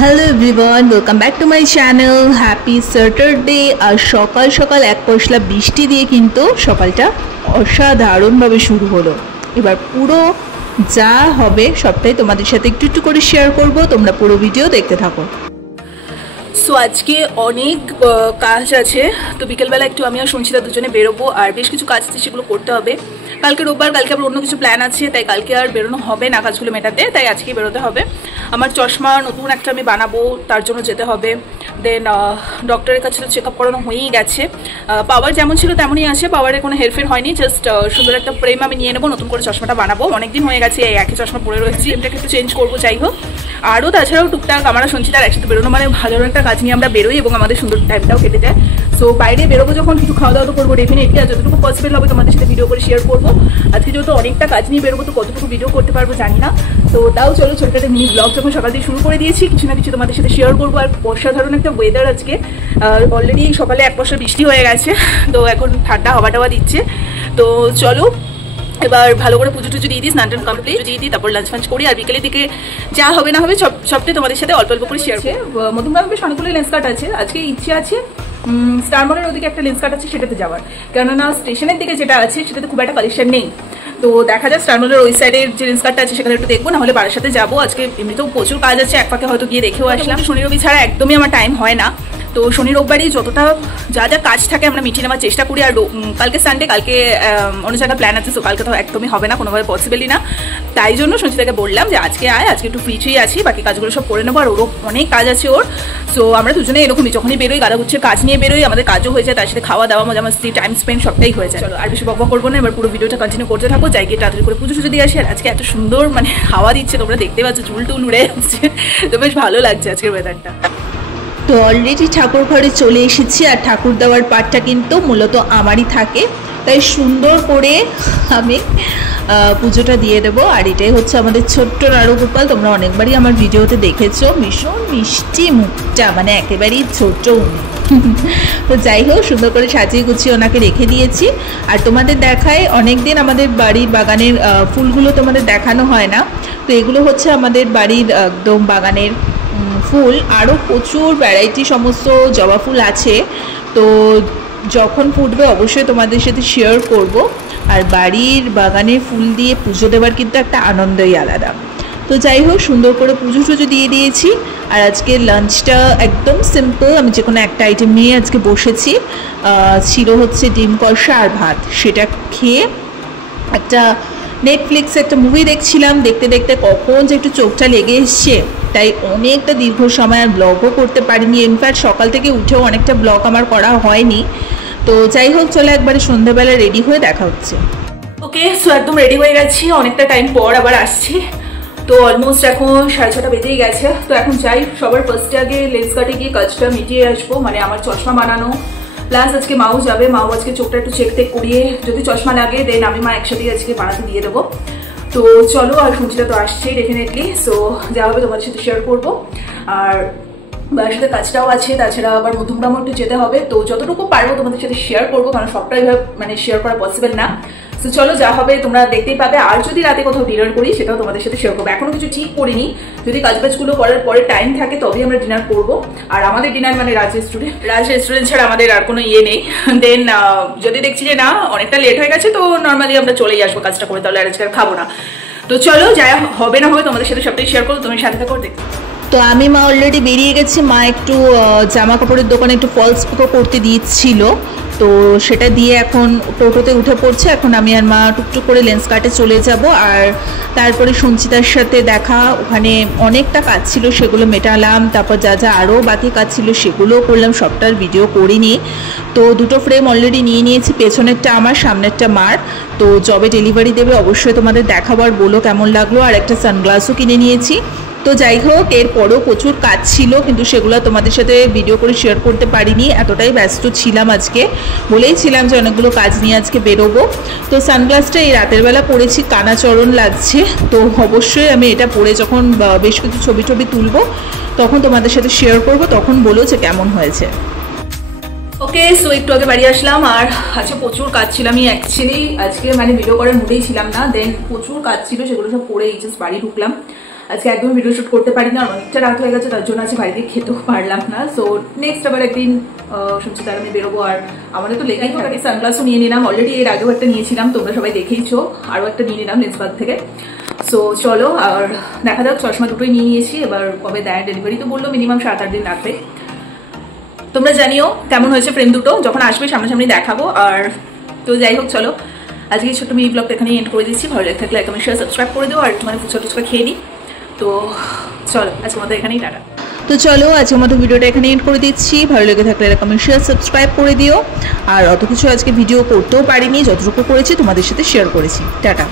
Hello everyone, welcome back to my channel. Happy Saturday. আর সকাল সকাল এক পশলা বৃষ্টি দিয়ে কিন্তু সকালটা অসাধারণভাবে শুরু হলো। এবার পুরো যা হবে সবটাই তোমাদের সাথে একটু একটু করে শেয়ার করব, তোমরা পুরো ভিডিও দেখতে থাকো। সো আজকে অনেক কাজ আছে, তো বিকেলবেলা একটু আমি আর সঞ্চিতা দুজনে বেরোবো, আর বেশ কিছু কাজ আছে সেগুলো করতে হবে। কালকে রোববার, কালকে আবার অন্য কিছু প্ল্যান আছে, তাই কালকে আর বেরোনো হবে না কাজগুলো মেটাতে, তাই আজকেই বেরোতে হবে। আমার চশমা নতুন একটা আমি বানাবো, তার জন্য যেতে হবে। দেন ডক্টরের কাছে তো চেক আপ করানো হয়েই গেছে, পাওয়ার যেমন ছিল তেমনই আছে, পাওয়ারে কোনো হেরফের হয়নি। জাস্ট সুন্দর একটা ফ্রেম আমি নিয়ে নেবো, নতুন করে চশমাটা বানাবো। অনেকদিন হয়ে গেছে এই একই চশমা পরে রয়েছি, এটাকে একটু চেঞ্জ করবো। যাই হোক, আরও তাছাড়াও টুকটাক আমরা সঞ্চিতার একসাথে বেরোনো মানে ভালো একটা কাজ নিয়ে আমরা বেরোই এবং আমাদের সুন্দর টাইমটাও কেটে যায়। সো বাইরে বেরোবো যখন কিছু খাওয়া দাওয়া তো করবো ডেফিনেটলি, আর যতটুকু পসিবল হবে তোমাদের সাথে ভিডিও করে শেয়ার করবো। আজকে যেহেতু অনেকটা কাজ নিয়ে বেরোবো, তো কতটুকু ভিডিও করতে পারবো জানি না, তো তাও চলো ছোট্ট একটা মিনি ব্লগ যখন সকাল দিয়ে শুরু করে দিয়েছি, কিছু না কিছু তোমাদের সাথে শেয়ার করবো। আর অসাধারণ একটা ওয়েদার আজকে, অলরেডি সকালে এক বছর বৃষ্টি হয়ে গেছে, তো এখন ঠান্ডা হাওয়া টাওয়া দিচ্ছে। তো চলো এবার ভালো করে পুজো টুজো দিয়ে দিই, স্নান টান কমপ্লিট দিয়ে দিই, তারপর লাঞ্চ ফাঞ্চ করি। আর বিকেলের দিকে যা হবে না হবে সবটাই তোমাদের সাথে অল্প অল্প করে শেয়ার করছি। মধ্যমগ্রামে বেশ অনেকগুলো লেন্স কাট আছে। আজকে ইচ্ছে আছে স্টার মলের ওদিকে একটা লেন্স কাট আছে সেটাতে যাওয়ার, কেননা স্টেশনের দিকে যেটা আছে সেটাতে খুব একটা কালেকশন নেই। তো দেখা যাক স্টার মলের ওই সাইডের যে লেন্স কাটটা আছে সেখানে একটু দেখবো, না হলে বাড়ির সাথে যাবো। আজকে এমনিতেও প্রচুর কাজ আছে, এক ফাঁকে হয়তো গিয়ে দেখেও আসলাম। শনি রবি ছাড়া একদমই আমার টাইম হয় না, তো শনি রোববারই যতটা যা যা কাজ থাকে আমরা মিটিয়ে নেওয়ার চেষ্টা করি। আর কালকে সানডে, কালকে অন্য জায়গায় প্ল্যান আছে, তো কালকে তো একদমই হবে না, কোনোভাবে পসিবলই না। তাই জন্য সঞ্চিতাকে বললাম যে আজকে আয়, আজকে একটু ফ্রি আছি, বাকি কাজগুলো সব করে নেবো। আর ওরও অনেক কাজ আছে ওর। সো আমরা দুজনে এরকমই যখনই বেরোই, গাদাগুচ্ছের কাজ নিয়ে বেরোই, আমাদের কাজও হয়ে যায়, তার সাথে খাওয়া দাওয়া, মজামাস্তি, টাইম স্পেন্ড সবটাই হয়ে যায়। চলো আর বেশি বকবক করবো না, এবার পুরো ভিডিওটা কন্টিনিউ করতে থাকো। যাই গিয়ে তাড়াতাড়ি করে পুজো টুজো দিয়ে আসি। আর আজকে এত সুন্দর মানে হাওয়া দিচ্ছে, তোমরা দেখতে পাচ্ছ, চুল টুল উড়ে যাচ্ছে, তো বেশ ভালো লাগছে আজকের ওয়েদারটা। তো অলরেডি ঠাকুর ঘরে চলে এসেছি, আর ঠাকুর দেওয়ার পাঠটা কিন্তু মূলত আমারই থাকে, তাই সুন্দর করে আমি পুজোটা দিয়ে দেবো। আর এটাই হচ্ছে আমাদের ছোট্ট নারুগোপাল, তোমরা অনেকবারই আমার ভিডিওতে দেখেছো, ভীষণ মিষ্টি মুখটা, মানে একেবারেই ছোট্ট। তো যাই হোক, সুন্দর করে সাজিয়ে গুছিয়ে ওনাকে রেখে দিয়েছি। আর তোমাদের দেখায় অনেকদিন আমাদের বাড়ির বাগানের ফুলগুলো তোমাদের দেখানো হয় না, তো এগুলো হচ্ছে আমাদের বাড়ির একদম বাগানের ফুল। আরও প্রচুর ভ্যারাইটি সমস্ত জবা ফুল আছে, তো যখন ফুটবে অবশ্যই তোমাদের সাথে শেয়ার করব। আর বাড়ির বাগানের ফুল দিয়ে পুজো দেওয়ার কিন্তু একটা আনন্দই আলাদা। তো যাই হোক, সুন্দর করে পুজো টুজো দিয়ে দিয়েছি। আর আজকে লাঞ্চটা একদম সিম্পল, আমি যে কোনো একটা আইটেম নিয়ে আজকে বসেছি। ছিল হচ্ছে ডিম কষা আর ভাত, সেটা খেয়ে একটা নেটফ্লিক্সে একটা মুভি দেখছিলাম। দেখতে দেখতে কখন যে একটু চোখটা লেগে এসছে, তাই অনেকটা দীর্ঘ সময় আর ব্লগও করতে পারিনি। ইনফ্যাক্ট সকাল থেকে উঠেও অনেকটা ব্লগ আমার করা হয়নি। তো যাই হোক, চলো একবারে সন্ধ্যাবেলা রেডি হয়ে দেখা হচ্ছে। ওকে, সো একদম রেডি হয়ে গেছি, অনেকটা টাইম পর আবার আসছি। তো অলমোস্ট এখন 6:30 বেজেই গেছে। তো এখন যাই, সবার ফার্স্টে আগে লেন্স কাটে গিয়ে কাজটা মিটিয়ে আসবো, মানে আমার চশমা বানানো, প্লাস আজকে মাও যাবে। মাও আজকে চোখটা একটু চেক টেক করিয়ে, যদি চশমা লাগে দেন আমি মা একসাথেই আজকে বানাতে দিয়ে দেবো। তো চলো, আর সঞ্চিতা তো আসছেই ডেফিনেটলি, সো যা হবে তোমাদের সাথে শেয়ার করবো। আর বাড়ির সাথে কাজটাও আছে, তাছাড়া আবার মধ্যমগ্রামও একটু যেতে হবে। তো যতটুকু পারবো তোমাদের সাথে শেয়ার করবো, কারণ সবটাই মানে শেয়ার করা পসিবল না। তো চলো, যা হবে তোমরা দেখতেই পাবে। আর যদি রাতে কোথাও ডিনার করি সেটাও তোমাদের সাথে শেয়ার করবো। এখনো কিছু ঠিক করিনি, যদি কাজবাজগুলো করার পরে টাইম থাকে তবেই আমরা ডিনার করবো। আর আমাদের ডিনার মানে রাজ রেস্টুরেন্ট ছাড়া আমাদের আর কোনো ইয়ে নেই। দেন যদি দেখছি যে না অনেকটা লেট হয়ে গেছে, তো নর্মালি আমরা চলেই আসবো কাজটা করে, তাহলে আর আজকে খাবো না। তো চলো, যা হবে না হবে তোমাদের সাথে সবটাই শেয়ার করবো, তুমি সাথে থাকো দেখো। তো আমি মা অলরেডি বেরিয়ে গেছি। মা একটু জামা কাপড়ের দোকানে একটু ফলস পিকো করতে দিয়েছিল, তো সেটা দিয়ে এখন টোটোতে উঠে পড়ছে। এখন আমি আর মা টুকটুক করে লেন্স কাটে চলে যাব। আর তারপরে সঞ্চিতার সাথে দেখা, ওখানে অনেকটা কাজ ছিল সেগুলো মেটালাম। তারপর যা যা আরও বাকি কাজ ছিল সেগুলোও করলাম, সবটার ভিডিও করিনি। তো দুটো ফ্রেম অলরেডি নিয়ে নিয়েছি, পেছনেরটা আমার, সামনেরটা মার। তো যবে ডেলিভারি দেবে অবশ্যই তোমাদের দেখাবো, আর বলো কেমন লাগলো। আর একটা সানগ্লাসও কিনে নিয়েছি। তো যাই হোক, এরপরও প্রচুর কাজ ছিল, কিন্তু সেগুলো তোমাদের সাথে ভিডিও করে শেয়ার করতে পারিনি, এতটাই ব্যস্ত ছিলাম আজকে। বলেইছিলাম যে অনেকগুলো কাজ নিয়ে আজকে বেরোবো। তো সানগ্লাসটা এই রাতের বেলা পরেছি, কানাচরণ লাগছে। তো অবশ্যই আমি এটা পরে যখন বেশ কিছু ছবি তুলবো তখন তোমাদের সাথে শেয়ার করব, তখন বলো যে কেমন হয়েছে। ওকে, সো একটু আগে বাড়ি আসলাম। আর আজকে প্রচুর কাজ ছিল, আমি অ্যাকচুয়ালি আজকে মানে ভিডিও করার মুডেই ছিলাম না। দেন প্রচুর কাজ ছিল, সেগুলো সব করে জাস্ট বাড়ি ঢুকলাম। আজকে একদম ভিডিও শ্যুট করতে পারি না, অনেকটা রাত হয়ে গেছে, তার জন্য আজকে বাড়িতে খেতেও পারলাম না। সো নেক্সট আবার একদিন সঞ্চিতা আমি বেরোবো। আর আমাদের তো লেগাই থাকে, সানগ্লাসও নিয়ে নিলাম, অলরেডি এর আগেও একটা নিয়েছিলাম, তোমরা সবাই দেখেইছো, আরও একটা নিয়ে নিলাম লেন্সবাগ থেকে। সো চলো, আর দেখা যাক, চশমা দুটোই নিয়ে নিয়েছি, এবার কবে দেয় ডেলিভারি, তো বললো মিনিমাম 7-8 দিন লাগবে। তোমরা জানিও কেমন হয়েছে ফ্রেম দুটো, যখন আসবে সামনাসামনি দেখাবো। আর তো যাই হোক, চলো আজকে ছোট্ট মিনি ব্লগটা এখানে এন্ড করে দিচ্ছি। ভালো লাগে থাকলে লাইক কমেন্ট শেয়ার সাবস্ক্রাইব করে দিও, আর তোমার ফুচকা টুচকা খেয়ে নিই। তো চলো আজকের মতো এখানেই টাটা। তো চলো আজকের মতো ভিডিওটা এখানে এন্ড করে দিচ্ছি। ভালো লেগে থাকলে লাইক কমেন্ট শেয়ার সাবস্ক্রাইব করে দিও। আর অত কিছু আজকে ভিডিও করতেও পারিনি, যতটুকু করেছি তোমাদের সাথে শেয়ার করেছি। টাটা।